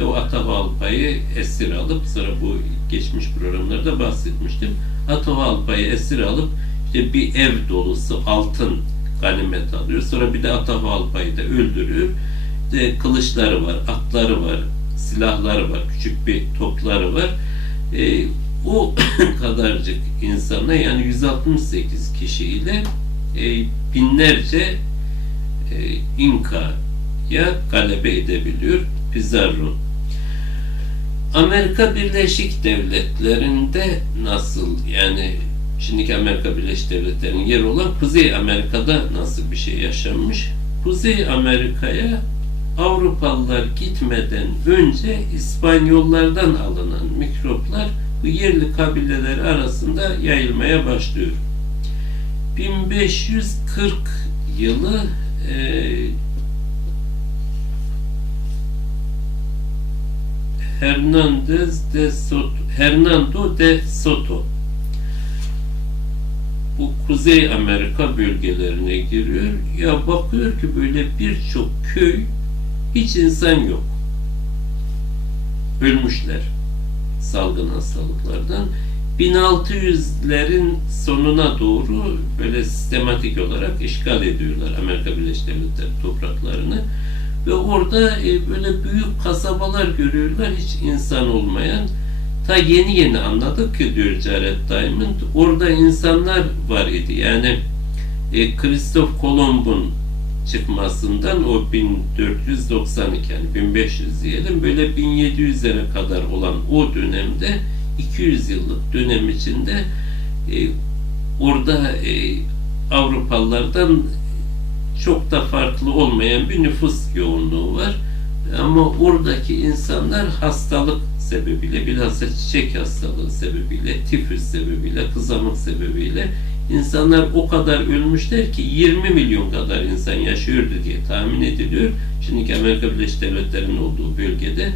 işte o Atahualpa'yı esir alıp sonra bu geçmiş programlarda bahsetmiştim. Atahualpa'yı esir alıp işte bir ev dolusu altın ganimet alıyor. Sonra bir de Atahualpa'yı da öldürüyor. İşte kılıçları var, atları var, silahları var, küçük bir topları var. E, o kadarcık insana yani 168 kişiyle e, binlerce e, İnka'ya galebe edebiliyor Pizarro. Amerika Birleşik Devletleri'nde nasıl yani şimdiki Amerika Birleşik Devletleri'nin yeri olan Kuzey Amerika'da nasıl bir şey yaşanmış? Kuzey Amerika'ya Avrupalılar gitmeden önce İspanyollardan alınan mikroplar bu yerli kabileler arasında yayılmaya başlıyor. 1540 yılı e, Hernandez de Soto, Hernando de Soto bu Kuzey Amerika bölgelerine giriyor. Ya bakıyor ki böyle birçok köy hiç insan yok. Ölmüşler salgın hastalıklardan. 1600'lerin sonuna doğru böyle sistematik olarak işgal ediyorlar Amerika Birleşik Devletleri topraklarını. Ve orada e, böyle büyük kasabalar görüyorlar hiç insan olmayan. Ta yeni yeni anladık ki diyor Jared Diamond. Orada insanlar var idi. Yani e, Christoph Kolomb'un çıkmasından o 1492 yani 1500 diyelim böyle 1700'lere kadar olan o dönemde 200 yıllık dönem içinde e, orada e, Avrupalılardan çok da farklı olmayan bir nüfus yoğunluğu var. Ama oradaki insanlar hastalık sebebiyle, bilhassa çiçek hastalığı sebebiyle, tifüs sebebiyle, kızamık sebebiyle insanlar o kadar ölmüşler ki 20 milyon kadar insan yaşıyordu diye tahmin ediliyor. Şimdiki Amerika Birleşik Devletleri'nin olduğu bölgede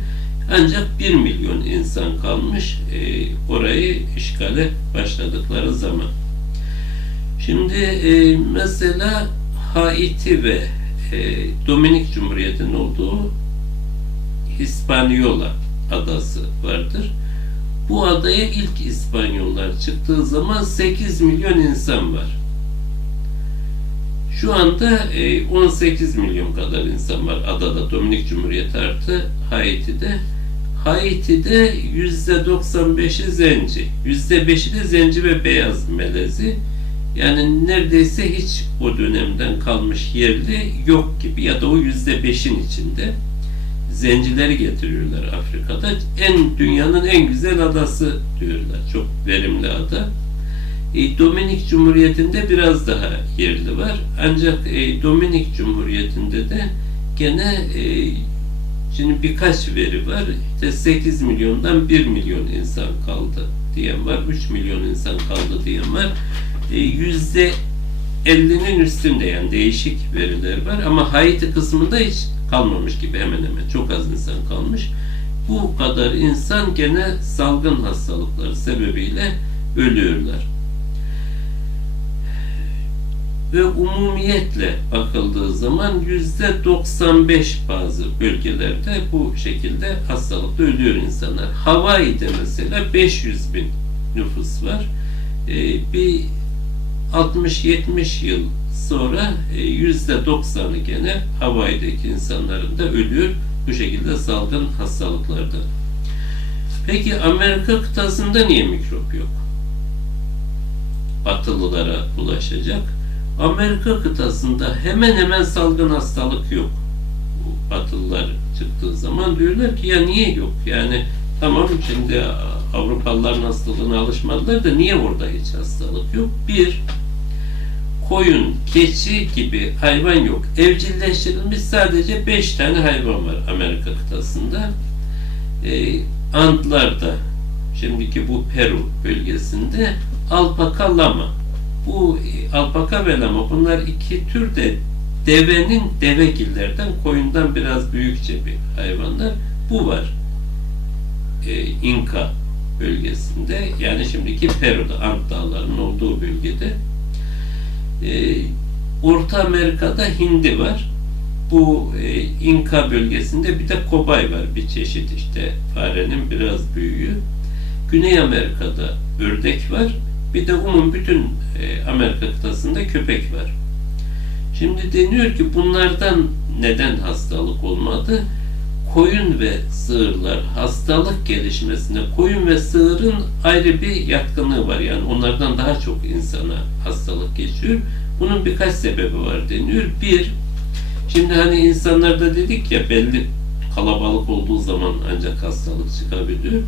ancak 1 milyon insan kalmış e, orayı işgale başladıkları zaman. Şimdi e, mesela Haiti ve e, Dominik Cumhuriyeti'nin olduğu Hispaniola adası vardır. Bu adaya ilk İspanyollar çıktığı zaman 8 milyon insan var. Şu anda 18 milyon kadar insan var adada Dominik Cumhuriyeti artı Haiti'de. Haiti'de %95'i zenci, %5'i de zenci ve beyaz melezi. Yani neredeyse hiç o dönemden kalmış yerli yok gibi ya da o %5'in içinde zencileri getiriyorlar Afrika'da. En dünyanın en güzel adası diyorlar. Çok verimli ada. E, Dominik Cumhuriyeti'nde biraz daha yerli var. Ancak e, Dominik Cumhuriyeti'nde de gene e, şimdi birkaç veri var. İşte 8 milyondan 1 milyon insan kaldı diyen var. 3 milyon insan kaldı diyen var. E, yüzde 50'nin üstünde yani değişik veriler var. Ama Haiti kısmında hiç kalmamış gibi hemen hemen çok az insan kalmış. Bu kadar insan gene salgın hastalıkları sebebiyle ölüyorlar. Ve umumiyetle bakıldığı zaman yüzde 95 bazı bölgelerde bu şekilde hastalıkta ölüyor insanlar. Hawaii'de mesela 500 bin nüfus var. Ee, bir 60-70 yıl sonra yüzde doksanı gene Hawaii'deki insanların da ölüyor bu şekilde salgın hastalıklarda. Peki Amerika kıtasında niye mikrop yok? Batılılara bulaşacak. Amerika kıtasında hemen hemen salgın hastalık yok. Batılılar çıktığı zaman diyorlar ki ya niye yok? Yani tamam şimdi Avrupalıların hastalığına alışmadılar da niye orada hiç hastalık yok? Bir, koyun, keçi gibi hayvan yok. Evcilleştirilmiş sadece 5 tane hayvan var Amerika kıtasında. Ee, Antlarda, şimdiki bu Peru bölgesinde alpaka lama. Bu e, alpaka ve lama bunlar iki tür de devenin devegillerden, koyundan biraz büyükçe bir hayvanlar. Bu var. Ee, İnka bölgesinde yani şimdiki Peru'da Ant dağlarının olduğu bölgede e, Orta Amerika'da hindi var. bu e, İnka bölgesinde bir de kobay var. Bir çeşit işte farenin biraz büyüğü. Güney Amerika'da ördek var. Bir de umum bütün e, Amerika kıtasında köpek var. Şimdi deniyor ki bunlardan neden hastalık olmadı? Koyun ve sığırlar hastalık gelişmesine koyun ve sığırın ayrı bir yatkınlığı var. Yani onlardan daha çok insana hastalık geçiyor. Bunun birkaç sebebi var deniyor. Bir, şimdi hani insanlarda dedik ya belli kalabalık olduğu zaman ancak hastalık çıkabiliyor.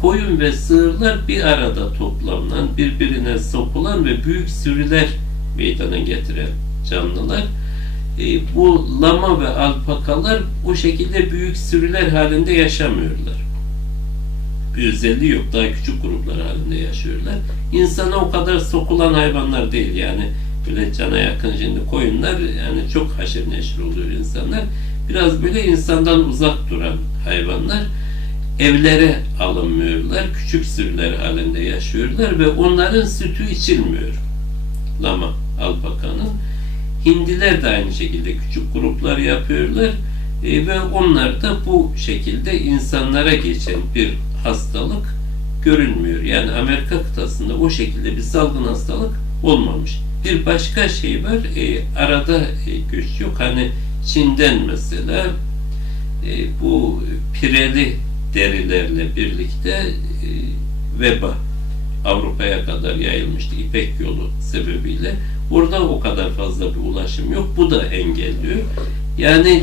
Koyun ve sığırlar bir arada toplanan, birbirine sokulan ve büyük sürüler meydana getiren canlılar. E, bu lama ve alpakalar o şekilde büyük sürüler halinde yaşamıyorlar. Bir özelliği yok. Daha küçük gruplar halinde yaşıyorlar. İnsana o kadar sokulan hayvanlar değil. Yani böyle cana yakın şimdi koyunlar yani çok haşır neşir oluyor insanlar. Biraz böyle insandan uzak duran hayvanlar evlere alınmıyorlar. Küçük sürüler halinde yaşıyorlar ve onların sütü içilmiyor. Lama, alpakanın. Hindiler de aynı şekilde küçük gruplar yapıyorlar e, ve onlar da bu şekilde insanlara geçen bir hastalık görünmüyor. Yani Amerika kıtasında o şekilde bir salgın hastalık olmamış. Bir başka şey var, e, arada e, göç yok. Hani Çin'den mesela e, bu pireli derilerle birlikte e, veba Avrupa'ya kadar yayılmıştı İpek yolu sebebiyle. Burada o kadar fazla bir ulaşım yok. Bu da engelliyor. Yani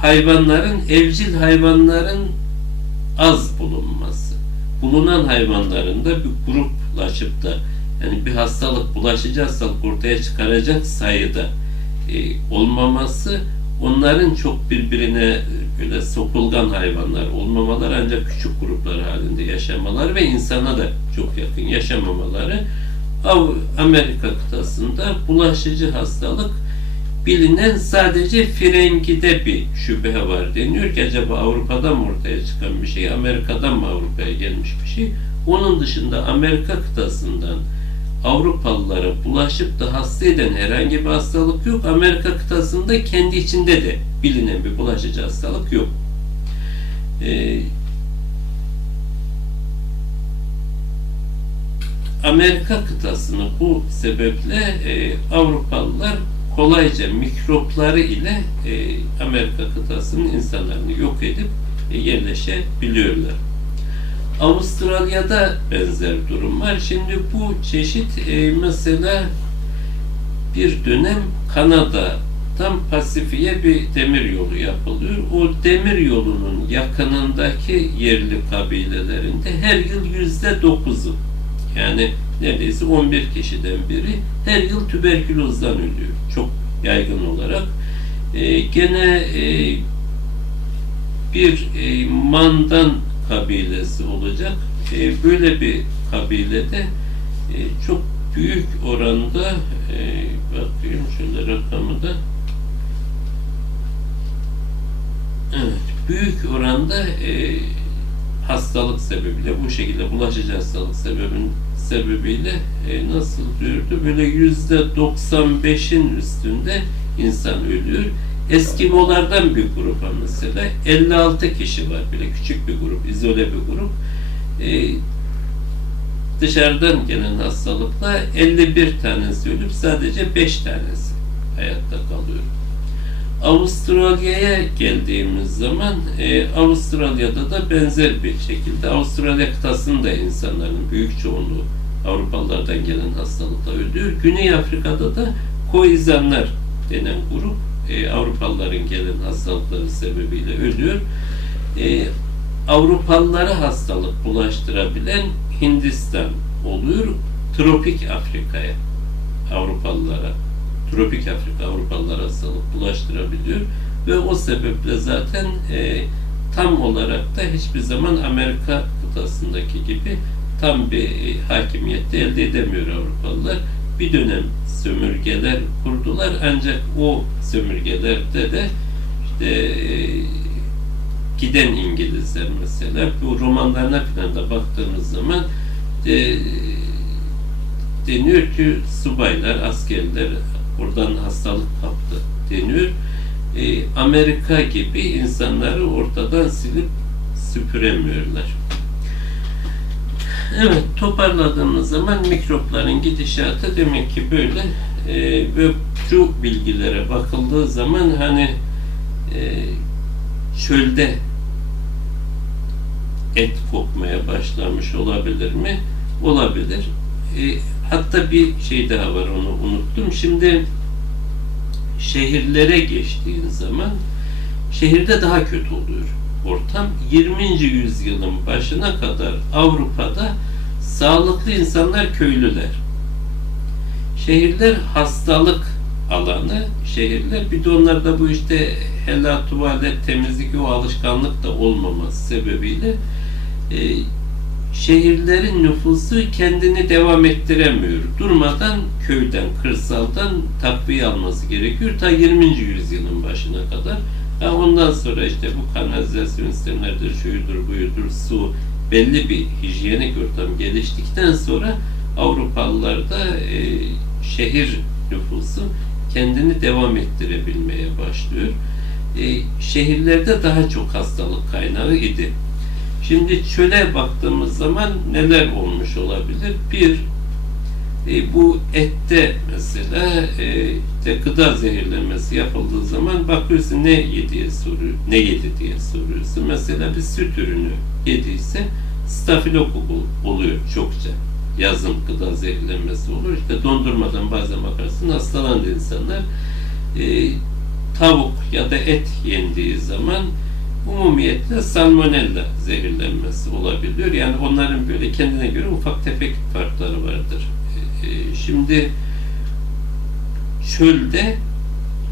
hayvanların, evcil hayvanların az bulunması. Bulunan hayvanların da bir gruplaşıp da yani bir hastalık, bulaşıcı hastalık ortaya çıkaracak sayıda e, olmaması onların çok birbirine böyle sokulgan hayvanlar olmamaları ancak küçük gruplar halinde yaşamaları ve insana da çok yakın yaşamamaları Amerika kıtasında bulaşıcı hastalık bilinen sadece frengide bir şüphe var deniyor ki acaba Avrupa'dan mı ortaya çıkan bir şey, Amerika'dan mı Avrupa'ya gelmiş bir şey. Onun dışında Amerika kıtasından Avrupalılara bulaşıp da hasta eden herhangi bir hastalık yok. Amerika kıtasında kendi içinde de bilinen bir bulaşıcı hastalık yok. Ee, Amerika kıtasını bu sebeple e, Avrupalılar kolayca mikropları ile e, Amerika kıtasının insanlarını yok edip e, yerleşebiliyorlar. Avustralya'da benzer durum var. Şimdi bu çeşit e, mesela bir dönem Kanada'dan Pasifik'e bir demir yolu yapılıyor. O demir yolunun yakınındaki yerli kabilelerinde her yıl yüzde dokuzu yani neredeyse 11 kişiden biri her yıl tüberkülozdan ölüyor. Çok yaygın olarak. E, gene e, bir e, mandan kabilesi olacak. E, böyle bir kabilede e, çok büyük oranda e, bakıyorum şöyle rakamı da evet büyük oranda e, hastalık sebebiyle bu şekilde bulaşıcı hastalık sebebin sebebiyle e, nasıl diyordu böyle yüzde 95'in üstünde insan ölüyor. Eskimolardan bir grup mesela 56 kişi var bile küçük bir grup, izole bir grup. E, dışarıdan gelen hastalıkla 51 tanesi ölüp sadece 5 tanesi hayatta kalıyor. Avustralya'ya geldiğimiz zaman e, Avustralya'da da benzer bir şekilde Avustralya kıtasının da insanların büyük çoğunluğu Avrupalılardan gelen hastalıkla ölüyor. Güney Afrika'da da koizanlar denen grup e, Avrupalıların gelen hastalıkları sebebiyle ölüyor. E, Avrupalılara hastalık bulaştırabilen Hindistan oluyor. Tropik Afrika'ya Avrupalılara tropik Afrika Avrupalılara hastalık bulaştırabiliyor ve o sebeple zaten e, tam olarak da hiçbir zaman Amerika kıtasındaki gibi tam bir e, hakimiyette elde edemiyor Avrupalılar. Bir dönem sömürgeler kurdular ancak o sömürgelerde de işte e, giden İngilizler mesela bu romanlarına falan da baktığımız zaman de, deniyor ki subaylar, askerler buradan hastalık kaptı deniyor. e, Amerika gibi insanları ortadan silip süpüremiyorlar. Evet, toparladığımız zaman mikropların gidişatı demek ki böyle e, ve şu bilgilere bakıldığı zaman hani e, çölde et kokmaya başlamış olabilir mi? Olabilir. E, hatta bir şey daha var onu unuttum. Şimdi şehirlere geçtiğin zaman şehirde daha kötü oluyor ortam. 20. yüzyılın başına kadar Avrupa'da sağlıklı insanlar köylüler. Şehirler hastalık alanı, şehirler. Bir de onlarda bu işte helal tuvalet, temizlik o alışkanlık da olmaması sebebiyle e, şehirlerin nüfusu kendini devam ettiremiyor. Durmadan köyden, kırsaldan takviye alması gerekiyor. Ta 20. yüzyılın başına kadar. Ondan sonra işte bu kanalizasyon sistemlerdir, şuyudur, buyudur, su, belli bir hijyenik ortam geliştikten sonra Avrupalılarda e, şehir nüfusu kendini devam ettirebilmeye başlıyor. E, şehirlerde daha çok hastalık kaynağı idi. Şimdi çöle baktığımız zaman neler olmuş olabilir? Bir, e, bu ette mesela e, işte gıda zehirlenmesi yapıldığı zaman bakıyorsun ne yediye soruyor, ne yedi diye soruyorsun. Mesela bir süt ürünü yediyse stafilokok oluyor çokça. Yazın gıda zehirlenmesi olur. İşte dondurmadan bazen bakarsın hastalandı insanlar. E, tavuk ya da et yendiği zaman umumiyetle salmonella zehirlenmesi olabiliyor. Yani onların böyle kendine göre ufak tefek farkları vardır. Ee, şimdi çölde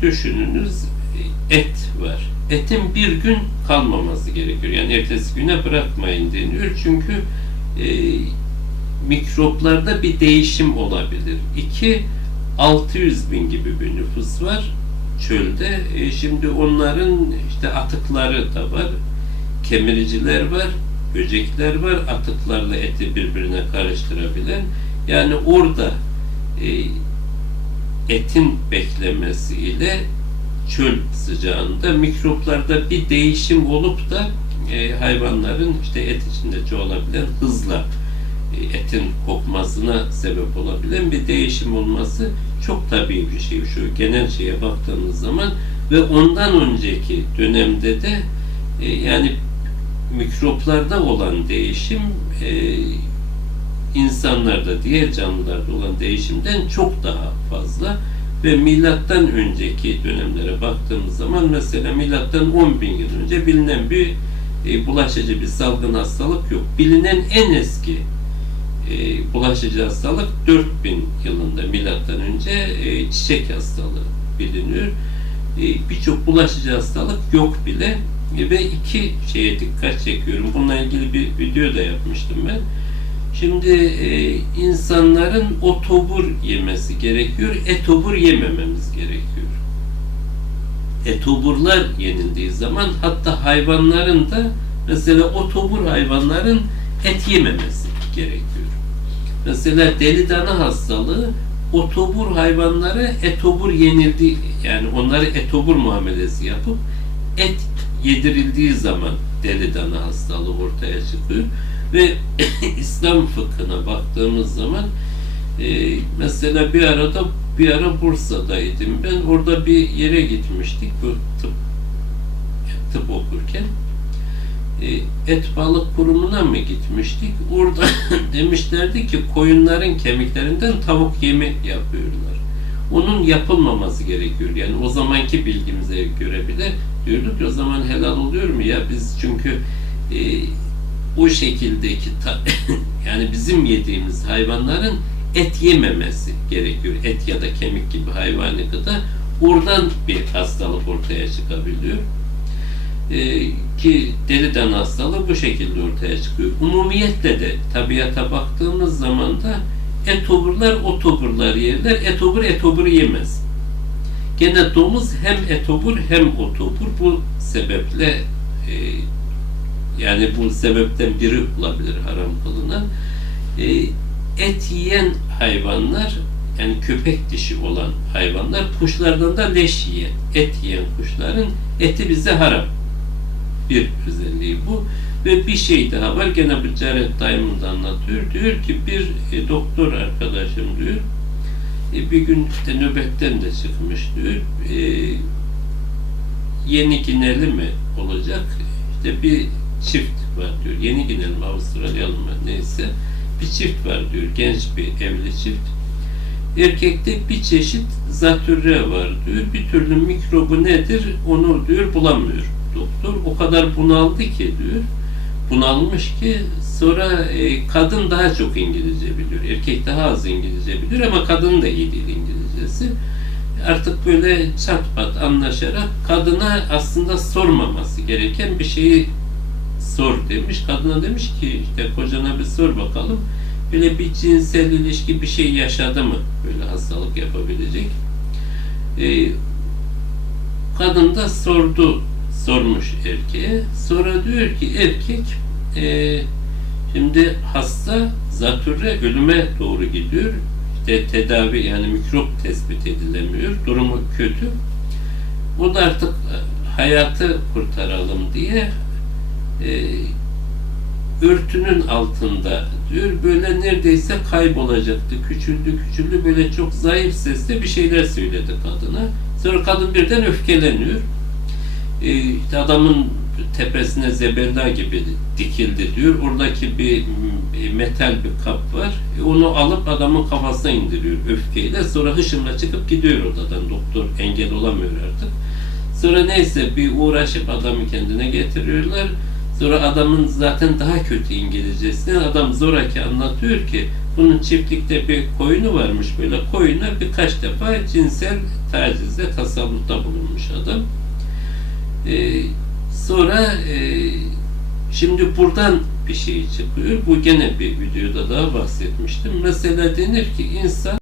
düşününüz et var. Etin bir gün kalmaması gerekiyor. Yani ertesi güne bırakmayın deniyor. Çünkü e, mikroplarda bir değişim olabilir. İki, 600 bin gibi bir nüfus var çölde. E, şimdi onların işte atıkları da var, kemiriciler var, böcekler var, atıklarla eti birbirine karıştırabilen. Yani orada e, etin beklemesiyle çöl sıcağında mikroplarda bir değişim olup da e, hayvanların işte et içinde çoğalabilen hızla e, etin kokmasına sebep olabilen bir değişim olması çok tabii bir şey şu genel şeye baktığımız zaman ve ondan önceki dönemde de e, yani mikroplarda olan değişim e, insanlarda diğer canlılarda olan değişimden çok daha fazla ve milattan önceki dönemlere baktığımız zaman mesela milattan 10 bin yıl önce bilinen bir e, bulaşıcı bir salgın hastalık yok. Bilinen en eski e, bulaşıcı hastalık 4000 yılında milattan önce e, çiçek hastalığı biliniyor. E, Birçok bulaşıcı hastalık yok bile ve iki şeye dikkat çekiyorum. Bununla ilgili bir video da yapmıştım ben. Şimdi insanların otobur yemesi gerekiyor, etobur yemememiz gerekiyor. Etoburlar yenildiği zaman hatta hayvanların da mesela otobur hayvanların et yememesi gerekiyor. Mesela deli dana hastalığı otobur hayvanları etobur yenildi yani onları etobur muamelesi yapıp et yedirildiği zaman deli dana hastalığı ortaya çıkıyor. Ve İslam fıkhına baktığımız zaman e, mesela bir arada bir ara Bursa'daydım. Ben orada bir yere gitmiştik bu tıp tıp okurken et balık kurumuna mı gitmiştik? Orada demişlerdi ki koyunların kemiklerinden tavuk yemi yapıyorlar. Onun yapılmaması gerekiyor. Yani o zamanki bilgimize göre bile diyorduk o zaman helal oluyor mu ya biz çünkü e, o şekildeki yani bizim yediğimiz hayvanların et yememesi gerekiyor. Et ya da kemik gibi hayvani gıda oradan bir hastalık ortaya çıkabiliyor. Ee, ki deliden hastalığı bu şekilde ortaya çıkıyor. Umumiyetle de tabiata baktığımız zaman da etoburlar otoburlar yerler. Etobur etobur yemez. Gene domuz hem etobur hem otobur. Bu sebeple e, yani bu sebepten biri olabilir haram kılınan. E, et yiyen hayvanlar yani köpek dişi olan hayvanlar kuşlardan da leş yiyen, et yiyen kuşların eti bize haram. Bir özelliği bu. Ve bir şey daha var. Gene bu Jared Diamond anlatıyor. Diyor ki bir e, doktor arkadaşım diyor e, bir gün işte nöbetten de çıkmış diyor. E, yeni Gineli mi olacak? İşte bir çift var diyor. Yeni Gineli mi Avustralyalı mı neyse. Bir çift var diyor. Genç bir evli çift. Erkekte bir çeşit zatürre var diyor. Bir türlü mikrobu nedir onu diyor bulamıyor doktor. O kadar bunaldı ki diyor. Bunalmış ki sonra e, kadın daha çok İngilizce biliyor. Erkek daha az İngilizce biliyor ama kadın da iyi değil İngilizcesi. Artık böyle çat pat anlaşarak kadına aslında sormaması gereken bir şeyi sor demiş. Kadına demiş ki işte kocana bir sor bakalım. Böyle bir cinsel ilişki bir şey yaşadı mı? Böyle hastalık yapabilecek. Ee, kadın da sordu, sormuş erkeğe. Sonra diyor ki erkek e, şimdi hasta zatürre ölüme doğru gidiyor. İşte tedavi yani mikrop tespit edilemiyor. Durumu kötü. O da artık e, hayatı kurtaralım diye e, örtünün altında diyor böyle neredeyse kaybolacaktı. Küçüldü küçüldü böyle çok zayıf sesle bir şeyler söyledi kadına. Sonra kadın birden öfkeleniyor. E, adamın tepesine zebella gibi dikildi diyor. Oradaki bir e, metal bir kap var. E, onu alıp adamın kafasına indiriyor öfkeyle. Sonra hışımla çıkıp gidiyor odadan. Doktor engel olamıyor artık. Sonra neyse bir uğraşıp adamı kendine getiriyorlar. Sonra adamın zaten daha kötü İngilizcesinden adam zoraki anlatıyor ki bunun çiftlikte bir koyunu varmış böyle koyuna birkaç defa cinsel tacizde tasarrufta bulunmuş adam. Ee, sonra e, şimdi buradan bir şey çıkıyor. Bu gene bir videoda daha bahsetmiştim. Mesela denir ki insan